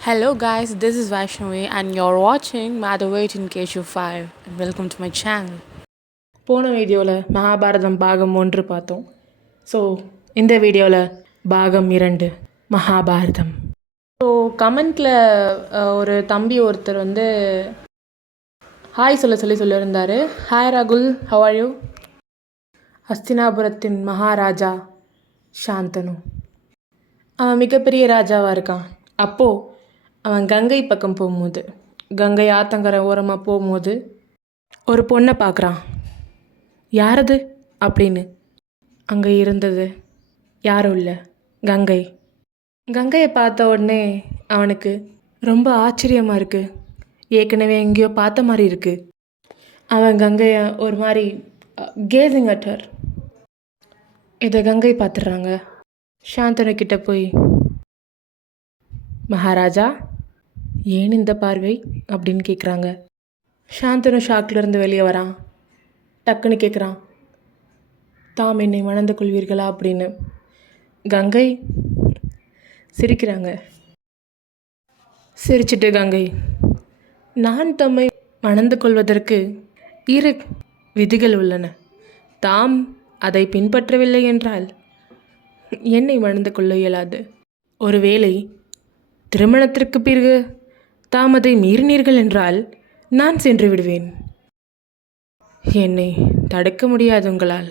Hello, guys, this is Vaishnavi, and you're watching Madhavait in KSU5. And welcome to my channel. போன வீடியோவில் மகாபாரதம் பாகம் ஒன்று பார்த்தோம். So இந்த வீடியோவில் பாகம் இரண்டு மகாபாரதம். ஸோ கமெண்ட்டில் ஒரு தம்பி ஒருத்தர் வந்து ஹாய் சொல்ல சொல்லி சொல்லியிருந்தார். ஹாய் ராகுல் ஹவாயு are ஹஸ்தினாபுரத்தின் மகாராஜா சாந்தனு. அவன் மிகப்பெரிய ராஜாவாக இருக்கான். அப்போது அவன் கங்கை பக்கம் போகும்போது கங்கை ஆத்தங்கரை ஓரமாக போகும்போது ஒரு பொண்ணை பார்க்குறான். யாரது? அப்படின்னு. அங்கே இருந்தது யாரும் இல்லை. கங்கை. கங்கையை பார்த்த உடனே அவனுக்கு ரொம்ப ஆச்சரியமாக இருக்குது ஏற்கனவே எங்கேயோ பார்த்த மாதிரி இருக்குது அவன் கங்கையை ஒரு மாதிரி கேசிங் அட்டர் இதை கங்கை பார்த்துடுறாங்க. சாந்தனு கிட்ட போய் மகாராஜா ஏன் இந்த பார்வை? அப்படின்னு கேட்குறாங்க சாந்தனு ஷாக்லேருந்து வெளியே வரான் டக்குன்னு கேட்குறான் தாம் என்னை மணந்து கொள்வீர்களா அப்படின்னு. கங்கை சிரிக்கிறாங்க. சிரிச்சிட்டு கங்கை நான் தம்மை மணந்து கொள்வதற்கு இரு விதிகள் உள்ளன. தாம் அதை பின்பற்றவில்லை என்றால் என்னை மணந்து கொள்ள இயலாது. ஒருவேளை திருமணத்திற்கு பிறகு தாம் அதை மீறினீர்கள் என்றால் நான் சென்று விடுவேன். என்னை தடுக்க முடியாது உங்களால்.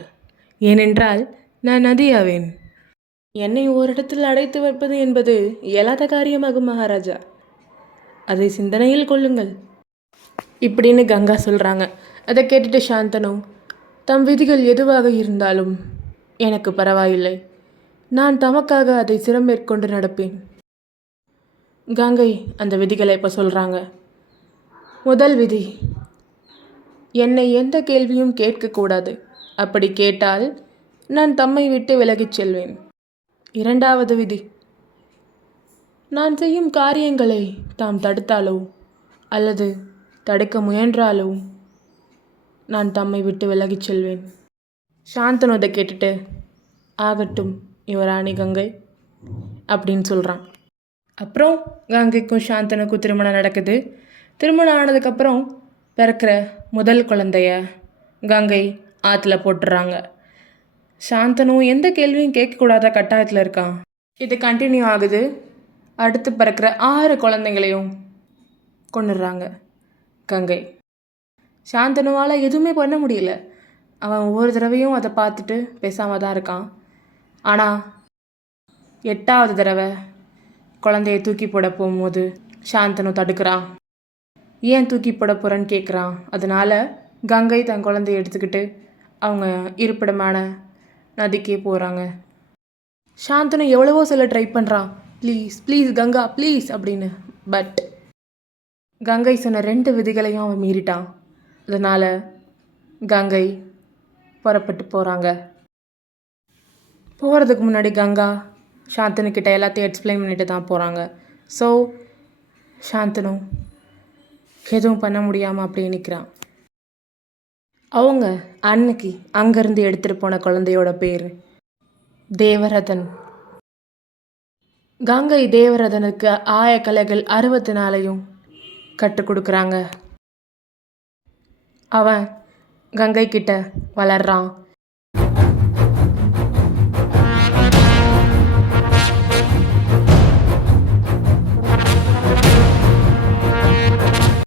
ஏனென்றால் நான் நதியாவேன் என்னை ஓரிடத்தில் அடைத்து வைப்பது என்பது இயலாத காரியமாகும் மகாராஜா. அதை சிந்தனையில் கொள்ளுங்கள். இப்படின்னு கங்கா சொல்கிறாங்க அதை கேட்டுட்டு சாந்தனு தம் விதிகள் எதுவாக இருந்தாலும் எனக்கு பரவாயில்லை. நான் தமக்காக அதை சிரம் மேற்கொண்டு நடப்பேன். கங்கை அந்த விதிகளை இப்போ சொல்கிறாங்க முதல் விதி என்னை எந்த கேள்வியும் கேட்கக்கூடாது அப்படி கேட்டால் நான் தம்மை விட்டு விலகிச் செல்வேன். இரண்டாவது விதி நான் செய்யும் காரியங்களை தாம் தடுத்தாலோ அல்லது தடுக்க முயன்றாலோ நான் தம்மை விட்டு விலகிச் செல்வேன். சாந்தனு அதை கேட்டுட்டு ஆகட்டும் யுவராணி கங்கை அப்படின்னு சொல்கிறான் அப்புறம் கங்கைக்கும் சாந்தனுக்கும் திருமணம் நடக்குது. திருமணம் ஆனதுக்கப்புறம் பிறக்கிற முதல் குழந்தைய கங்கை ஆற்றுல போட்டுடுறாங்க சாந்தனும் எந்த கேள்வியும் கேட்கக்கூடாத கட்டாயத்தில் இருக்கான். இது கண்டினியூ ஆகுது. அடுத்து பிறக்கிற ஆறு குழந்தைங்களையும் கொண்டுடுறாங்க கங்கை. சாந்தனுவால் எதுவுமே பண்ண முடியல. அவன் ஒவ்வொரு தடவையும் அதை பார்த்துட்டு பேசாமல் தான் இருக்கான். ஆனால் எட்டாவது தடவை குழந்தைய தூக்கி போட போகும்போது சாந்தனு தடுக்கிறான் ஏன் தூக்கி போட போகிறேன்னு கேட்குறான் அதனால் கங்கை தன் குழந்தைய எடுத்துக்கிட்டு அவங்க இருப்பிடமான நதிக்கே போகிறாங்க சாந்தனு எவ்வளவோ சொல்ல ட்ரை பண்ணுறான் ப்ளீஸ் ப்ளீஸ் கங்கா ப்ளீஸ் அப்படின்னு. பட் கங்கை சொன்ன ரெண்டு விதிகளையும் அவன் மீறிட்டான். அதனால் கங்கை புறப்பட்டு போகிறாங்க போகிறதுக்கு முன்னாடி கங்கா சாந்தனு கிட்ட எல்லாத்தையும் எக்ஸ்பிளைன் பண்ணிட்டு தான் போகிறாங்க ஸோ சாந்தனு எதுவும் பண்ண முடியாமல் அப்படியே நிற்கிறான் அவங்க அன்னைக்கு அங்கேருந்து எடுத்துகிட்டு போன குழந்தையோட பேர் தேவரதன். கங்கை தேவரதனுக்கு ஆயக்கலைகள் அறுபத்தி நாளையும் கற்றுக் கொடுக்குறாங்க. அவன் கங்கை கிட்ட வளர்றான்.